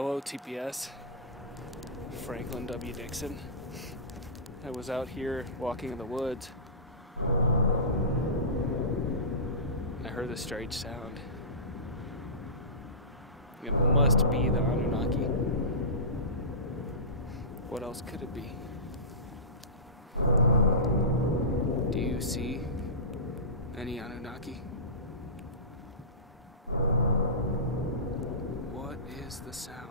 Hello TPS, Franklin W. Dixon. I was out here walking in the woods. I heard this strange sound. It must be the Anunnaki. What else could it be? Do you see any Anunnaki? What is the sound?